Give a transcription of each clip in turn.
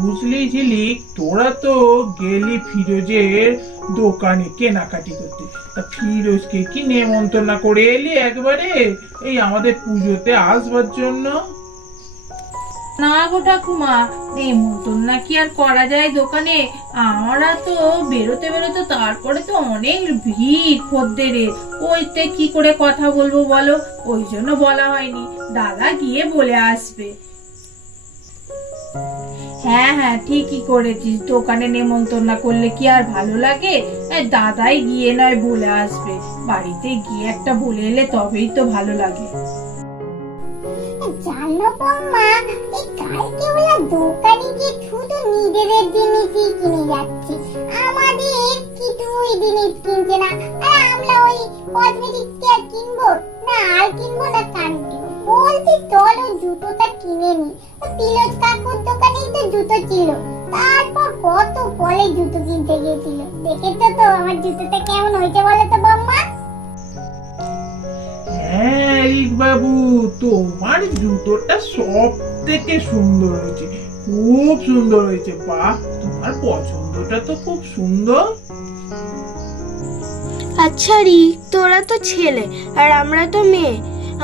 বুঝলি ঝিলিক, তোরা তো গেলি ফিরোজের দোকানে কেনাকাটি করতে, তা ফিরোজকে কি নেমন্তন্ন করে এলি একবারে এই আমাদের পুজোতে আসবার জন্য? না গো ঠাকুমা, নেমন্তন্ন কি আর করা যায় দোকানে? আমরা তো বেরোতে বেরোতে তারপরে তো অনেক ভিড় খদ্দেরের, ওইতে কি করে কথা বলবো বলো, ওই জন্য বলা হয়নি। দাদা গিয়ে বলে আসবে। হ্যাঁ হ্যাঁ, ঠিকই করেছিস, দোকানে নেমন্তন্ন করলে কি আর ভালো লাগে? দাদাই গিয়ে নয় বলে আসবে, বাড়িতে গিয়ে একটা বলে এলে তবেই তো ভালো লাগে। জানো বৌমা, এই কালকে ওরা দোকানে গিয়ে শুধু নিজেদের জিনিসই কিনে যাচ্ছে, আমাদের কি 2 জিনিস কিনছে না। আর আমরা ওই কসমেটিক কেয়ার কিনবো না, আর কিনবো না কান কিনবো, বলছি চলো জুতোটা কিনে নি। তিলক কাকুর দোকানেই তো জুতো ছিল, তারপর কত পরে জুতো কিনতে গেছিল। দেখেছো তো আমার জুতোটা কেমন হয়েছে বলো তো বৌমা? হ্যাঁ বাবু, তোমার জুতোটা সব থেকে সুন্দর হয়েছে, খুব সুন্দর হয়েছে। বাহ, তোমার পছন্দটা তো খুব সুন্দর। আচ্ছা রিক, তোরা তো ছেলে আর আমরা তো মেয়ে,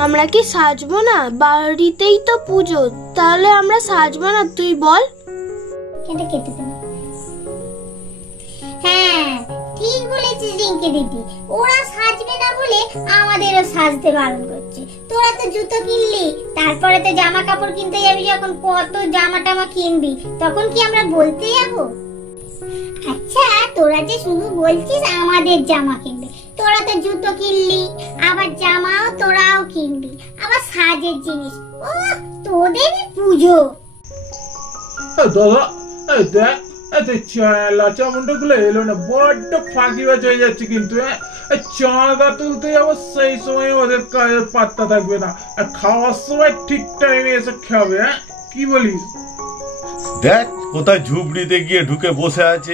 আমরা কি সাজবো না? বাড়িতেই তো পুজো, তাহলে আমরা সাজবো না? তুই বল। হ্যাঁ ঠিক বলেছিস রিঙ্কি দিদি, ওরা সাজবে না বলে আমাদেরও সাজতে বারণ করছে। তোরা তো জুতো কিনলি, তারপরে তো জামা কাপড় কিনতে যাবি, যখন কত জামা টামা কিনবি, তখন কি আমরা বলতে যাবো? আচ্ছা তোরা যে শুধু বলছিস আমাদের জামা কিনবে, তোরা তো জুতো কিনলি, আবার জামাও তোরাও কিনবি, আবার সাজের জিনিস, ও তোদেরই পুজো। দাদা দেখ, চামুন্ডা গুলো এলো না, বড্ড ফাঁকিবাজ হয়ে যাচ্ছে কিন্তু। চাঁদা তুলতে যাবো সেই সময় ওদের কাজের পাত্তা থাকবে না, আর খাওয়ার সময় ঠিক টাইমে এসে খাবে। হ্যাঁ কি বলিস? দেখ কোথায় ঝুপড়িতে গিয়ে ঢুকে বসে আছে।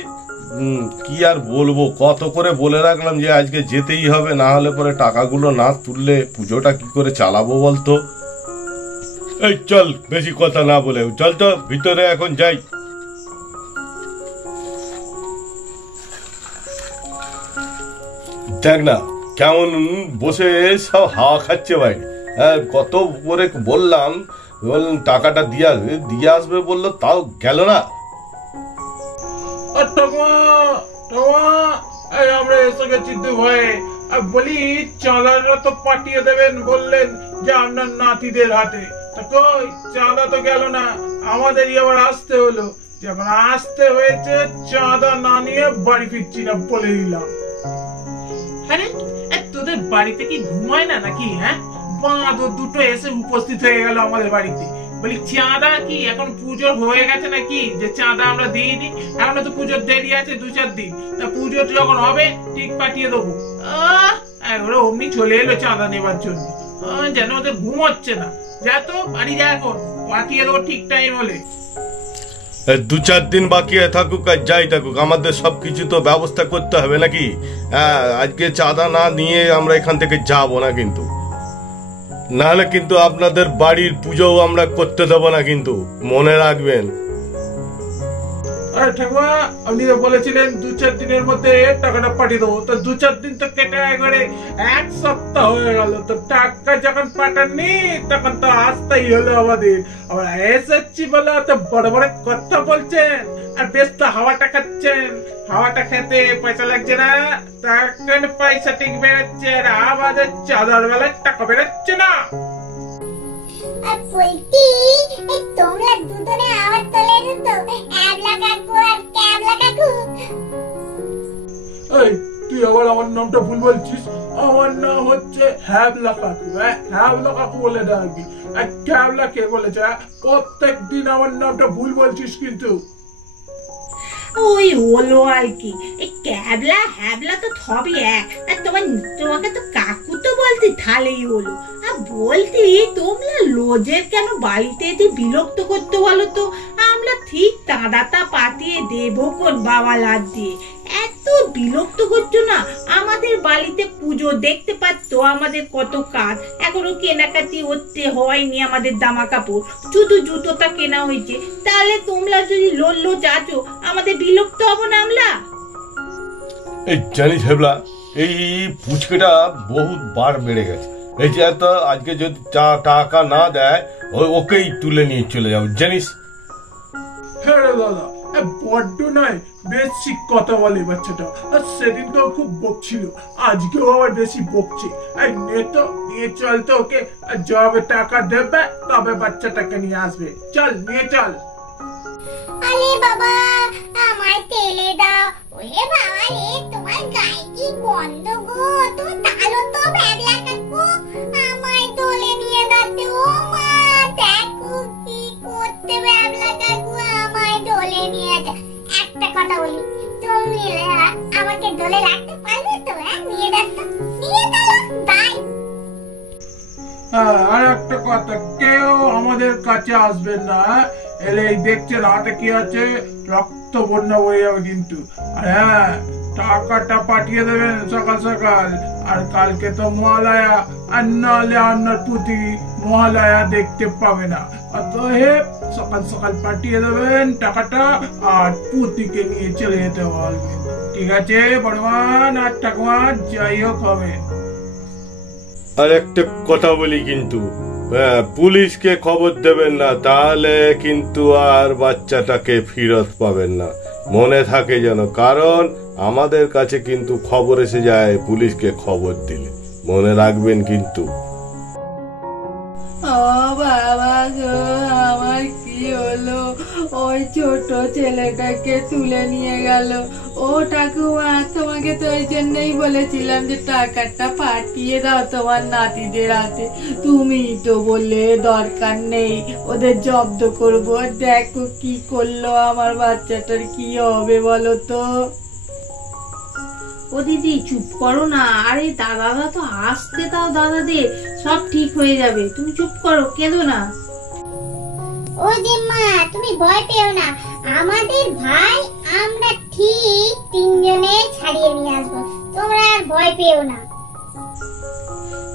কি আর বলবো, কত করে বলে রাখলাম যে আজকে যেতেই হবে, না হলে পরে টাকাগুলো না তুললে পুজোটা কি করে চালাবো বলতো। এই চল, বেশি কথা না বলে চল তো ভিতরে এখন যাই। দেখ না কেমন বসে সব হাওয়া খাচ্ছে বাইরে। হ্যাঁ কত করে বললাম, টাকাটা দিয়ে আসবে বললো, তাও গেল না। আমরা এসে গেছি ভয়ে, বলি চাঁদাটা তো পাঠিয়ে দেবেন বললেন যে আপনার নাতিদের হাতে, কই চাঁদা তো গেল না, আমাদেরই আবার আসতে হলো। যখন আসতে হয়েছে চাঁদা না নিয়ে বাড়ি ফিরছি না বলে দিলাম। আরে তোদের বাড়িতে কি ঘুমায় না নাকি? হ্যাঁ বাঁধো দুটো এসে উপস্থিত হয়ে গেল আমাদের বাড়িতে, বলি চাঁদা কি এখন পুজো হয়ে গেছে নাকি যে চাঁদা আমরা দিইনি? এখন তো পুজোর দেরি আছে 2-4 দিন, তা পুজো যখন হবে ঠিক পাঠিয়ে দেবো। ওরা অমনি চলে এলো চাঁদা নেবার জন্য, যেন ওদের ঘুম হচ্ছে না। যা তো বাড়ি যা, এখন পাঠিয়ে দেবো ঠিক টাইম হলে। 2-4 দিন বাকি থাকুক আর যাই থাকুক, আমাদের সবকিছু তো ব্যবস্থা করতে হবে নাকি? হ্যাঁ আজকে চাঁদা না নিয়ে আমরা এখান থেকে যাবো না কিন্তু, নাহলে কিন্তু আপনাদের বাড়ির পুজোও আমরা করতে দেবো না কিন্তু, মনে রাখবেন। আরে ঠাকুমা, আপনি তো বলেছিলেন 2-4 দিনের মধ্যে টাকাটা পাঠিয়ে দেবো, তো 2-4 দিন তো কেটে একবারে 1 সপ্তাহ হয়ে গেল, তো টাকা যখন পাঠাননি তখন তো আসতেই হলো আমাদের। আবার এসেছি বলে তো বড় বড় কথা বলছেন, আর বেশ তো হাওয়াটা খাচ্ছেন। হাওয়াটা খেতে পয়সা লাগছে না, তখন পয়সা ঠিক বেরোচ্ছে, আর আমাদের চাঁদার বেলায় টাকা বেরোচ্ছে না। তোমরা দুজনে আমার তলে তো এবলা কাকু আর ক্যাবলা কাকু। তুই আবার আমার নামটা ভুল বলছিস, আমার নাম হচ্ছে হ্যাবলা কাকু। হ্যাবলা কাকু বলে ডাকবি, আর ক্যাবলা কে বলেছে? প্রত্যেক দিন আমার নামটা ভুল বলছিস কিন্তু। ওই হলো আর কি, এই ক্যাবলা হ্যাবলা তো সবই এক। আর তোমাকে তো কাকু তো বলতে তাহলেই হলো। আর বলতি তোমরা লোজের কেন বাড়িতে যে বিরক্ত করতে বলো তো? আমরা ঠিক চাঁদাটা পাঠিয়ে দেবো কোন বাবা লাগ দিয়ে, এত বিরক্ত করছো না? আমাদের বাড়িতে পুজো দেখতে পাচ্ছ, আমাদের কত কাজ, এখনো কেনাকাটি হতে হয়নি, আমাদের জামা কাপড় শুধু জুতোটা কেনা হয়েছে। তাহলে তোমরা যদি লড়লো যাচ্ছ, আমাদের বিরক্ত হবো না আমরা? এই জানিস হেবলা, এই পুচকেটা বহুত বার বেড়ে গেছে। এই যে এত আজকে যদি টাকা না দেয় ওকেই তুলে নিয়ে চলে যাবো, জানিস? হ্যাঁ রে দাদা, বড্ড নয় বেশি কথা বলে বাচ্চাটা। আর সেদিন তো খুব বকছিল, আজকেও আবার বেশি বকছে। নিয়ে চল তো ওকে, যবে টাকা দেবে তবে বাচ্চাটাকে নিয়ে আসবে। চল নিয়ে চল। আরে বাবা, আমার তেলে দাও। ওরে বাবা রে, তোমার গায়ে কি গন্ধ গো। তুমি তালো তো ব্যাবলা কাকু, আমায় দোলে নিয়ে যাচ্ছে। ও মা, দেখো কি করতে ব্যাবলা কাকু, আমায় দোলে নিয়ে যা। একটা কথা বলি, তুমি আমাকে দোলে রাখতে পারবে তো? নিয়ে যাচ্ছ, নিয়ে চলো তাই। আর একটা কথা, কেউ আমাদের কাছে আসবে না। এলে দেখছেন হাতে কি আছে, রক্ত বন্যা বয়ে যাবে কিন্তু। আর হ্যাঁ, টাকাটা পাঠিয়ে দেবেন সকাল সকাল। আর কালকে তো মহালয়া, আর নাহলে আপনার পুঁতি মহালয়া দেখতে পাবে না। অতএব সকাল সকাল পাঠিয়ে দেবেন টাকাটা, আর পুঁতিকে নিয়ে চলে যেতে বলবেন। ঠিক আছে বড়মান আর ঠাকুমা, যাই হোক হবে। আর একটা কথা বলি কিন্তু, পুলিশকে খবর দেবেন না, তাহলে কিন্তু আর বাচ্চাটাকে ফেরত পাবেন না, মনে থাকে যেন। কারণ আমাদের কাছে কিন্তু খবর এসে যায় পুলিশকে খবর দিলে, মনে রাখবেন কিন্তু। ও বাবা গো, আমার কি হলো? ওই ছোট ছেলেটাকে তুলে নিয়ে গেল। ও ঠাকুমা, তোমাকে তো ওই জন্যই বলেছিলাম যে টাকাটা পাঠিয়ে দাও তোমার নাতিদের হাতে। তুমি তো বললে দরকার নেই, ওদের জব্দ করবো। দেখো কি করলো, আমার বাচ্চাটার কি হবে বলো তো? ও দিদি চুপ করো না। আরে দাদারা তো আসতে দাও, দাদাদের সব ঠিক হয়ে যাবে। তুমি চুপ করো, কেঁদো না। ও যে মা, তুমি ভয় পেও না। আমাদের ভাই আমরা ঠিক তিনজনে ছাড়িয়ে নিয়ে আসবো, তোমরা আর ভয় পেও না।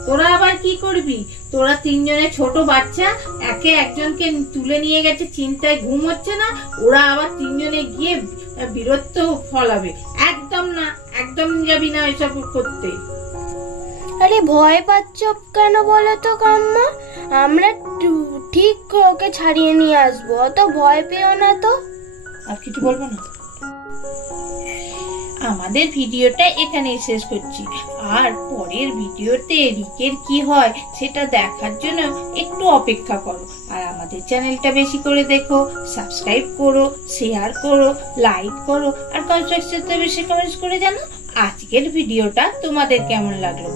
তোরা আবার কি করবি? তোরা তিনজনে ছোট বাচ্চা, একে একজনকে তুলে নিয়ে গেছে, চিন্তায় ঘুম হচ্ছে না। ওরা আবার তিনজনে গিয়ে বীরত্ব ফলাবে। একদম না, একদম যাবি না এসব করতে। আরে ভয় পাচ্ছ কেন বলো তো কাম্মা? আমরা ঠিক ওকে ছাড়িয়ে নিয়ে আসবো, অত ভয় পেও না তো। আর কিছু বলবো না। আমাদের ভিডিওটা এখানেই শেষ করছি। আর পরের ভিডিওতে রিকের কি হয় সেটা দেখার জন্য একটু অপেক্ষা করো। আর আমাদের চ্যানেলটা বেশি করে দেখো, সাবস্ক্রাইব করো, শেয়ার করো, লাইক করো, আর কমেন্ট সেকশনে বেশি কমেন্টস করে জানো আজকের ভিডিওটা তোমাদের কেমন লাগলো।